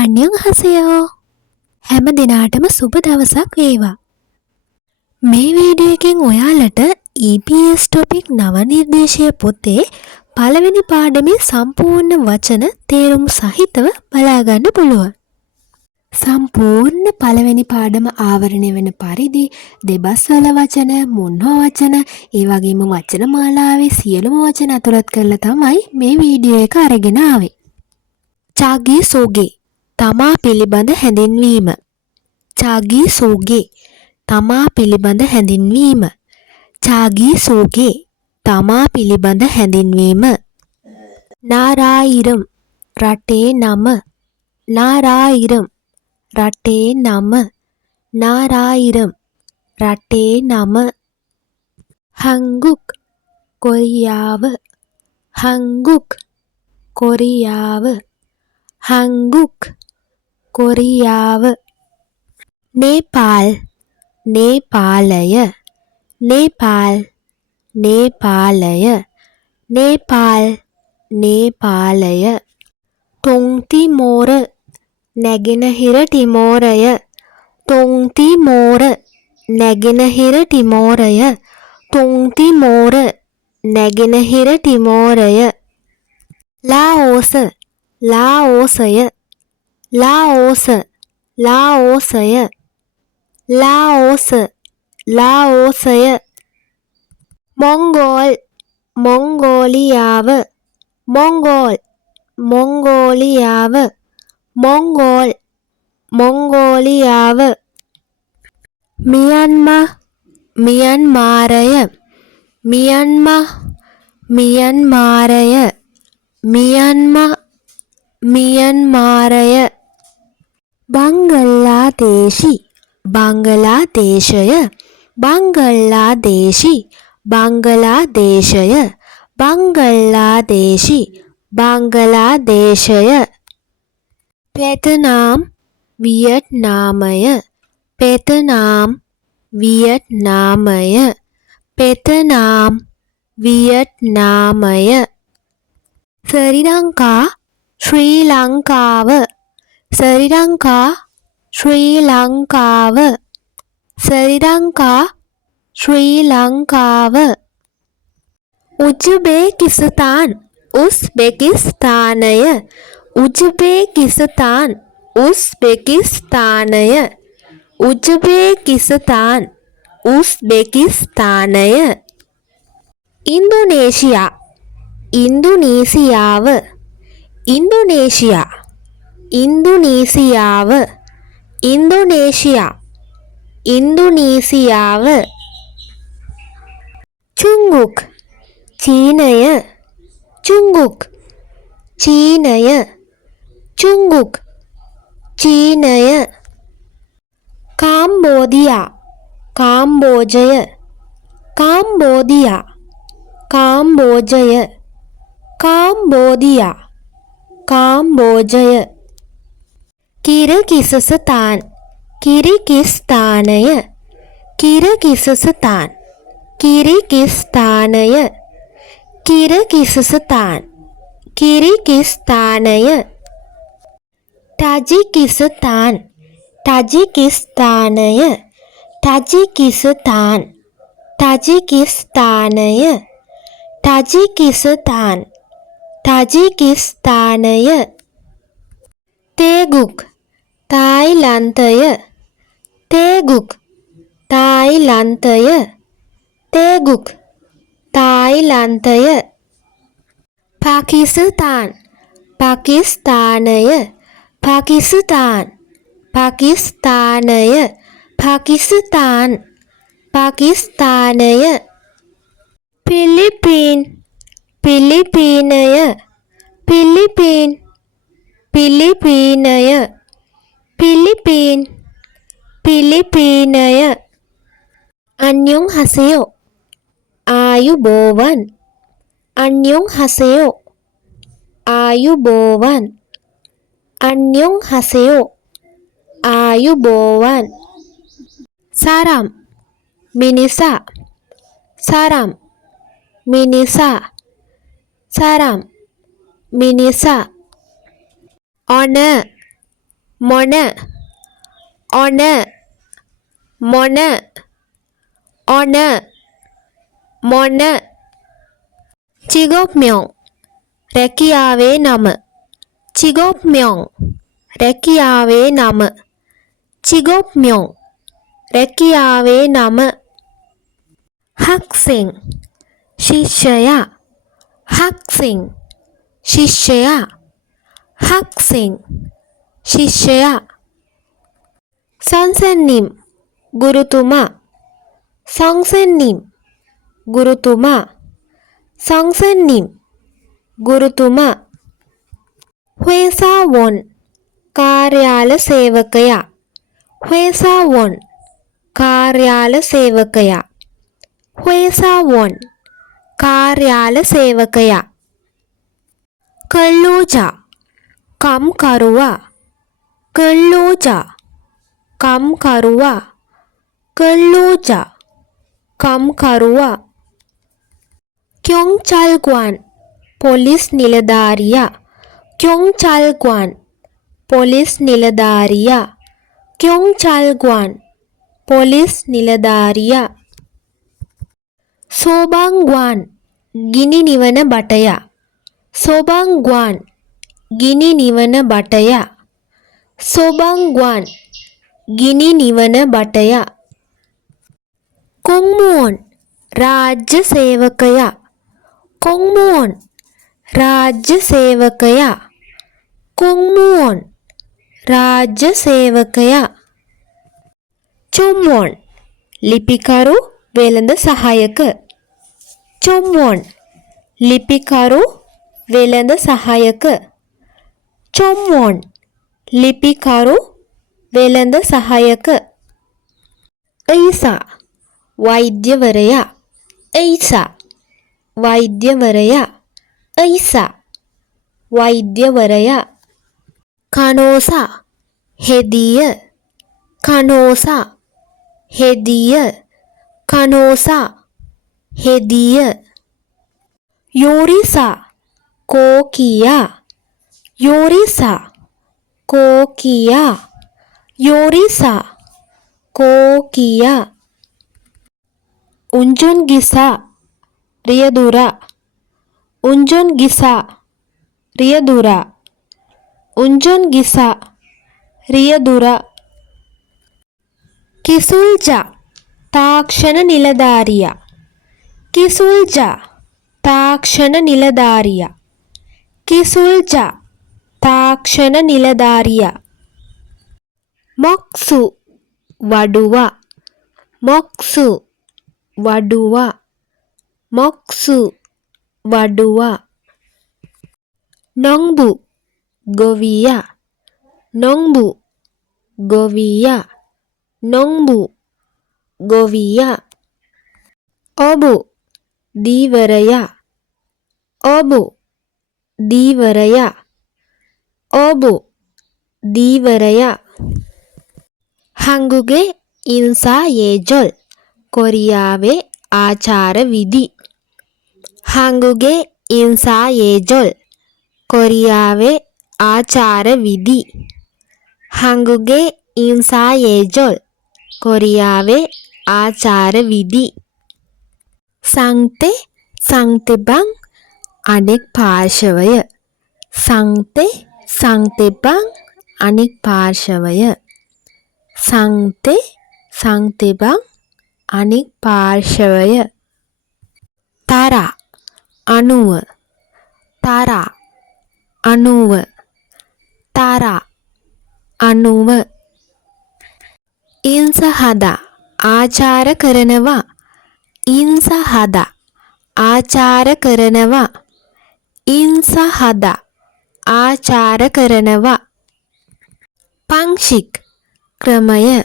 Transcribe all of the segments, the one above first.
අන්‍යංහසයෝ හැම දිනාටම සුබ දවසක් වේවා. මේ වීඩියෝ එකෙන් ඔයාලට EPS ටොපික් නව නිර්දේශය පොතේ පළවෙනි පාඩමේ සම්පූර්ණ වචන තේරුම් සහිතව බලා ගන්න පුළුවන්. සම්පූර්ණ පළවෙනි පාඩම ආවරණය වෙන පරිදි දෙබස්වල වචන, මුන්හෝ වචන, ඒ වගේම වචන මාලාවේ සියලුම වචන අතුලත් කරලා තමයි මේ වීඩියෝ එක අරගෙන ආවේ. චාගී සෝගේ තමා පිළිබඳ හැඳින්වීම. චාගී සෝගේ තමා පිළිබඳ හැඳින්වීම. චාගී සෝගේ තමා පිළිබඳ හැඳින්වීම. නාරායිරම් රටේ නම. නාරායිරම් රටේ නම. නාරායිරම් රටේ නම. හංගුක් කොරියාව. හංගුක් කොරියාව. හංගුක් කොරියාව. නේපාල් නේපාලය. නේපාල් නේපාලය. නේපාල් නේපාලය. තොන්තිමෝර නැගෙනහිර ටිමෝරය. තොන්තිමෝර නැගෙනහිර ටිමෝරය. තොන්තිමෝර නැගෙනහිර ටිමෝරය. ලාओस ලාओसය. ලාओस ලාओसය. ලාओस ලාओसය. මොංගෝල් මොංගෝලියාව. මොංගෝල් මොංගෝලියාව. මොංගෝල් මොංගෝලියාව. මියන්මා මියන්මාරය. මියන්මා මියන්මාරය. මියන්මා මියන්මාරය. බංගලාදේශි බංගලාදේශය. බංගලාදේශි බංගලාදේශය. බංගලාදේශි බංගලාදේශය. වෙතනාම් වියට්නාමය. වෙතනාම් වියට්නාමය. වෙතනාම් වියට්නාමය. ශ්‍රී ලංකා ශ්‍රී ලංකාව. ශ්‍රී ලංකා ශ්‍රී ලංකාව. ශ්‍රී ලංකා ශ්‍රී ලංකාව. උජ්බෙකිස්තාන් උස්බෙකිස්තානය. උජ්බෙකිස්තාන් උස්බෙකිස්තානය. උජ්බෙකිස්තාන් උස්බෙකිස්තානය. ඉන්දුනීසියා ඉන්දුනීසියාව. ඉන්දුනීසියා ඉන්දුනීසියාව. ඉන්දුනීසියා ඉන්දුනීසියාව. චුංගුක් චීනය. චුංගුක් චීනය. චුංගුක් චීනය. කාම්බෝදියා කාම්බෝජය. කාම්බෝදියා කාම්බෝජය. කාම්බෝදියා කාම්බෝජය. කිරගිසස්තාන් කිරිගිස්තානය. කිරගිසස්තාන් කිරිගිස්තානය. කිරගිසස්තාන් කිරිගිස්තානය. තාජිකිස්තාන් තාජිකිස්තානය. තාජිකිස්තාන් තාජිකිස්තානය. තාජිකිස්තාන් තාජිකිස්තානය. තේගුක් තායිලන්තය. තේගුක් තායිලන්තය. තේගුක් තායිලන්තය. පාකිස්තාන් පාකිස්තානය. පාකිස්තාන් පාකිස්තානය. පාකිස්තාන් පාකිස්තානය. පිලිපීන් පිලිපීනය. පිලිපීන් පිලිපීනය. පිලිපීන් පිලිපීනය. අන්‍යංහසයෝ ආයුබෝවන්. අන්‍යංහසයෝ ආයුබෝවන්. අන්‍යංහසයෝ ආයුබෝවන්. සරම් මිනිසා. සරම් මිනිසා. සරම් මිනිසා. ඔන මොන ඔන මොන ඔන මොන 직업명 රැකියාවේ නම 직업명 රැකියාවේ නම 직업명 රැකියාවේ නම 학생 ශිෂ්‍යයා 학생 ශිෂ්‍යයා 학생 ශිෂ්‍යයා 선생님 ගුරුතුමා 선생님 ගුරුතුමා 선생님 ගුරුතුමා 회사원 कार्याल सेवकया 회사원 कार्याल सेवकया 회사원 कार्याल सेवकया 근로자 कामकरुआ 근로자 कामकरुआ 근로자 कामकरुआ 경찰관 पोलीस निलधारिया 경찰관 पोलीस निलधारिया 경찰관 पोलीस निलधारिया सोबांगवान गिनी निवන බටයා सोबांगवान गिनी निवන බටයා सोबांगवान गिनी निवන බටයා 공무원 राज्य सेवकया 공무원 राज्य सेवकया 공무원 राज्य सेवकया चुम्वोन लिपिकරු वेलंद सहायक चुम्वोन लिपिकරු वेलंद सहायक चुम्वोन लिपिकරු वेलंद सहायक ऐसा वैद्यवरया ऐसा वैद्यवरया ऐसा वैद्यवरया कनोसा हेदिय कनोसा हेदिय कनोसा हेदिय योरिसा कोकिया योरिसा कोकिया योरिसा कोकिया उंजुन गिसा रियदुरा उंजुन गिसा रियदुरा उंजुन गिसा रियदुरा किसुल्जा ताक्षण निलधारिया किसुल्जा ताक्षण निलधारिया किसुल्जा ताक्षण निलधारिया मोक्सु वडुवा मोक्सु वडुवा मोक्सु वडुवा नोंबु गोविया नोंबु गोविया नोंबु गोविया ओबु दीवरया ओबु दीवरया ओबु दीवरया 한국의 인사 예절 कोरियावे आचार विधि 한국의 인사 예절 कोरियावे आचार विधि 한국의 인사 예절 कोरियावे आचार विधि सांगते सांगतेबांग अनेक पार्श्वय सांगते सांगतेबांग अनेक पार्श्वय सांगते सांगतेबांग अनेक पार्श्वय तारा अणुव तारा अणुव तारा अणुव इंसहादा आचार करनवा इंसहादा आचार करनवा इंसहादा आचार करनवा पांशिक क्रमय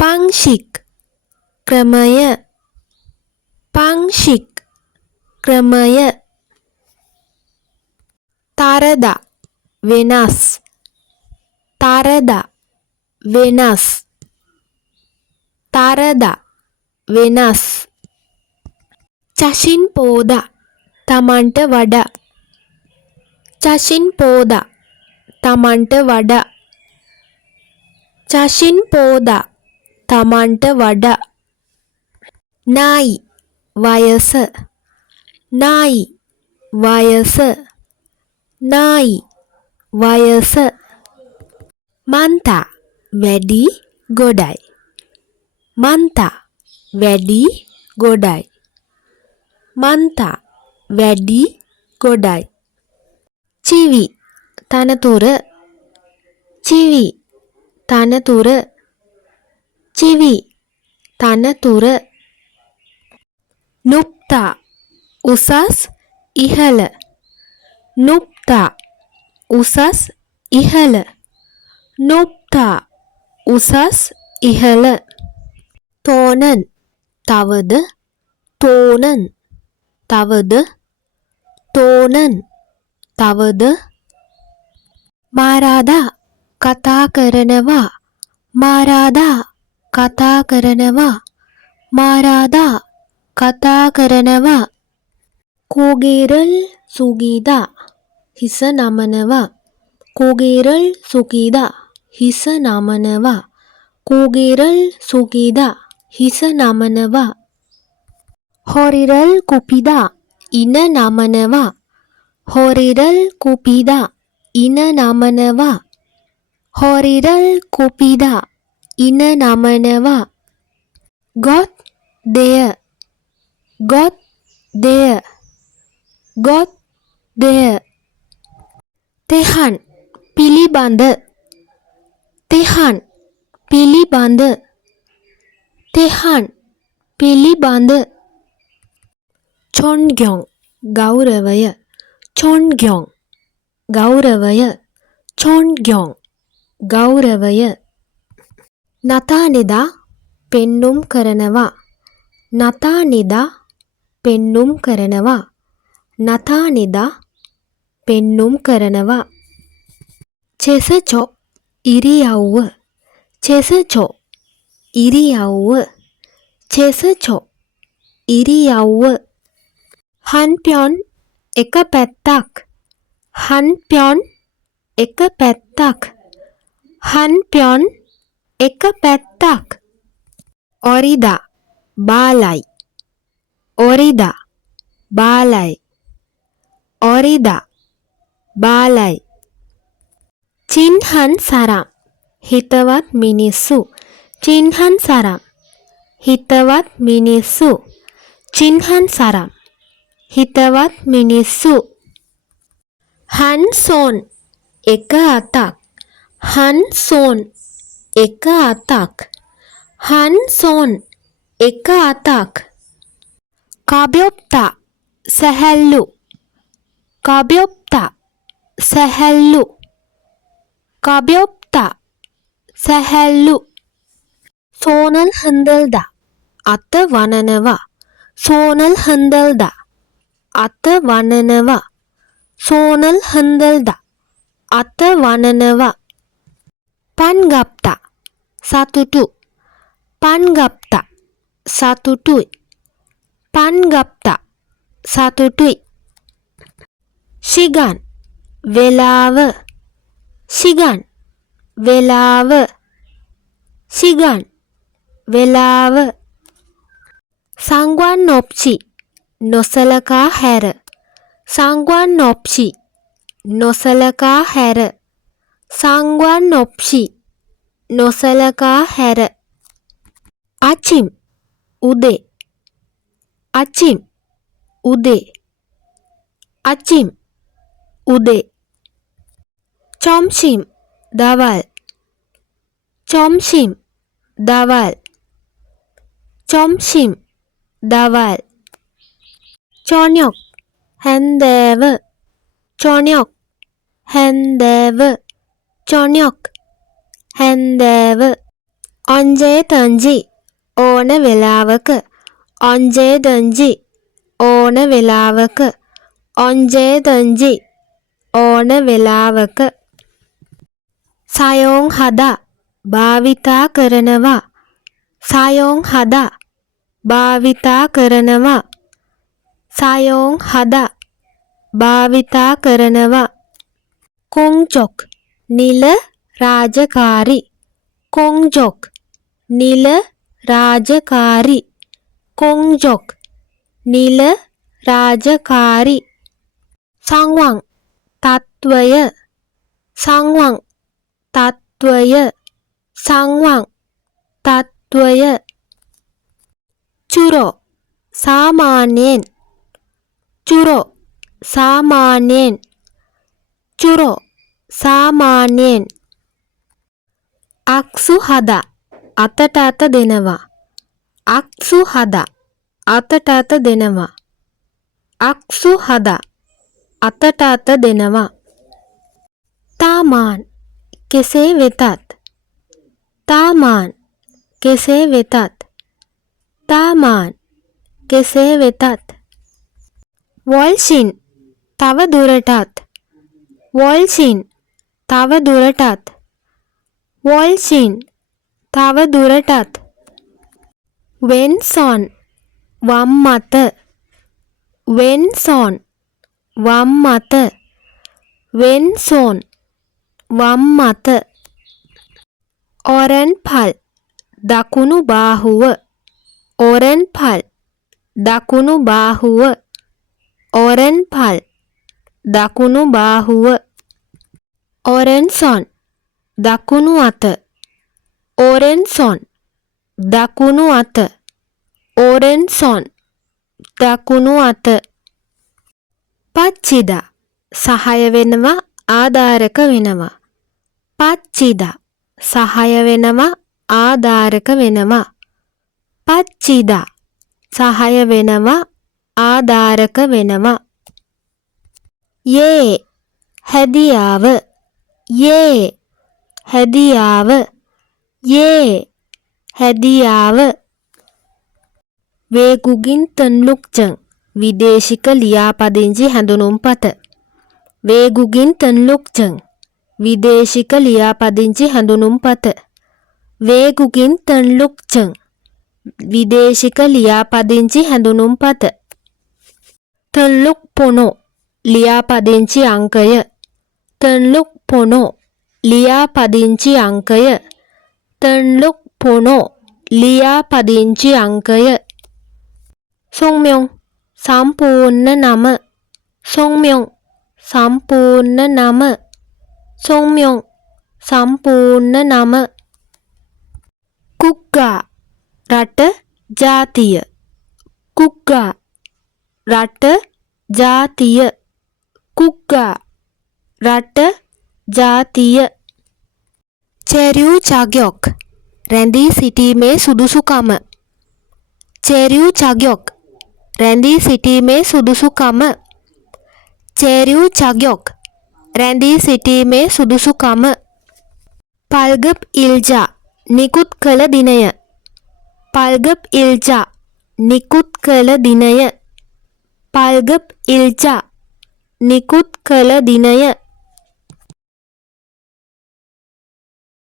पांशिक क्रमय पांशिक क्रमय तारदा वेनास तारदा वेनास तारदा वेनास चशिन पोदा तमंट वडा चशिन पोदा तमंट वडा චෂින් පෝදා තමන්ට වඩා නායි වයස නායි වයස නායි වයස මන්තා වැඩි ගොඩයි මන්තා වැඩි ගොඩයි මන්තා වැඩි ගොඩයි චිවි තනතුර චිවි තනතුර චිවි තනතුර නුක්තා උසස් ඉහළ නුක්තා උසස් ඉහළ නුක්තා උසස් ඉහළ තෝනන් තවද තෝනන් තවද තෝනන් තවද මාරාදා කතා කරනවා මාරාදා කතා කරනවා මාරාදා කතා කරනවා කෝගේරල් සුගීදා හිස නමනවා කෝගේරල් සුගීදා හිස නමනවා කෝගේරල් සුගීදා හිස නමනවා හොරිරල් කුපිදා ඉන නමනවා හොරිරල් කුපිදා ඉන නමනවා හොරිරල් කුපිදා ඉන නමනවා ගොත් දෙය ගොත් දෙය ගොත් දෙය තෙහන් පිළිබඳ තෙහන් පිළිබඳ තෙහන් පිළිබඳ චොන්ග්යොන් ගෞරවය චොන්ග්යොන් ගෞරවය චොන්ග්යොන් ගෞරවය නතානෙදා පෙන්නුම් කරනවා නතානෙදා පෙන්නුම් කරනවා නතානෙදා පෙන්නුම් කරනවා චෙසචො ඉරියව්ව චෙසචො ඉරියව්ව චෙසචො ඉරියව්ව හන්ප්යොන් එක පැත්තක් හන්ප්යොන් එක පැත්තක් හන්ප්යොන් එක පැත්තක් ඔරිදා බාලයි ඔරිදා බාලයි ඔරිදා බාලයි චින්හන් සරම් හිතවත් මිනිස්සු චින්හන් සරම් හිතවත් මිනිස්සු චින්හන් සරම් හිතවත් මිනිස්සු හන්සෝන් එක අතක් හන්සෝන් එක අතක් හන්සෝන් එක අතක් කබ්යොප්තා සැහැල්ලු කබ්යොප්තා සැහැල්ලු කබ්යොප්තා සැහැල්ලු සෝනල් හඳල්දා අත වනනවා සෝනල් හඳල්දා අත වනනවා සෝනල් හඳල්දා අත වනනවා පන්ගප්තා සතුටු පන්ගප්තා සතුටුයි පන්ගප්තා සතුටුයි ශිගන් වෙලාව ශිගන් වෙලාව ශිගන් වෙලාව සංගුවන් නොප්චි නොසලකා හැර සංගුවන් නොප්චි නොසලකා හැර සංගුවන් නොප්චි නොසලකා හැර අචිම් උදේ අචිම් උදේ අචිම් උදේ චොම්ෂිම් දවල් චොම්ෂිම් දවල් චොම්ෂිම් දවල් චොන්යොක් හැන්දෑව චොන්යොක් හැන්දෑව චොන්යොක් හැන්දෑව ඔන්ජේ තන්ජි ඕන වෙලාවක ඔන්ජේ දන්ජි ඕන වෙලාවක ඔන්ජේ දන්ජි ඕන වෙලාවක සයෝන් හදා භාවිතා කරනවා සයෝන් හදා භාවිතා කරනවා සයෝන් හදා භාවිතා කරනවා කුංචොක් නිල රාජකාරි කොංජොක් නිල රාජකාරි කොංජොක් නිල රාජකාරි සංවං තත්වය සංවං තත්වය සංවං තත්වය චුරෝ සාමාන්‍යයෙන් චුරෝ සාමාන්‍යයෙන් චුරෝ සාමාන්‍යයෙන් අක්සු හදා අතට අත දෙනවා අක්සු හදා අතට අත දෙනවා අක්සු හදා අතට අත දෙනවා තාමාන් කෙසේ වෙතත් තාමාන් කෙසේ වෙතත් තාමාන් කෙසේ වෙතත් වොල්ෂින් තව දුරටත් වොල්ෂින් තව දුරටත් වොල්ෂින් තව දුරටත් වෙන්සොන් වම් මත වෙන්සොන් වම් මත වෙන්සොන් වම් මත ඔරන්පල් දකුණු බාහුව ඔරන්පල් දකුණු බාහුව ඔරන්පල් දකුණු බාහුව ඔරෙන්සොන් දකුණු අත ඔරෙන්සොන් දකුණු අත ඔරෙන්සොන් දකුණු අත පච්චිදා සහාය වෙනවා ආධාරක වෙනවා පච්චිදා සහාය වෙනවා ආධාරක වෙනවා පච්චිදා සහාය වෙනවා ආධාරක වෙනවා යේ හැදියාව යේ හැදියාව යේ හැදියාව වේගුගින් තන්ලුක්චන් විදේශික ලියාපදිංචි හැඳුනුම්පත වේගුගින් තන්ලුක්චන් විදේශික ලියාපදිංචි හැඳුනුම්පත වේගුගින් තන්ලුක්චන් විදේශික ලියාපදිංචි හැඳුනුම්පත තන්ලුක් පොනෝ ලියාපදිංචි අංකය තන්ලුක් පොනෝ ලියාපදිංචි අංකය තන්ලුක් පොනෝ ලියාපදිංචි අංකය සොංම්යොන් සම්පූර්ණ නම සොංම්යොන් සම්පූර්ණ නම සොංම්යොන් සම්පූර්ණ නම කුග්ගා රට ජාතිය කුග්ගා රට ජාතිය කුග්ගා රට ජාතිය චෙරියු චග්යොක් රැඳී සිටීමේ සුදුසුකම චෙරියු චග්යොක් රැඳී සිටීමේ සුදුසුකම චෙරියු චග්යොක් රැඳී සිටීමේ සුදුසුකම පල්ගප් ඉල්ජා නිකුත් කළ දිනය පල්ගප් ඉල්ජා නිකුත් කළ දිනය පල්ගප් ඉල්ජා නිකුත් කළ දිනය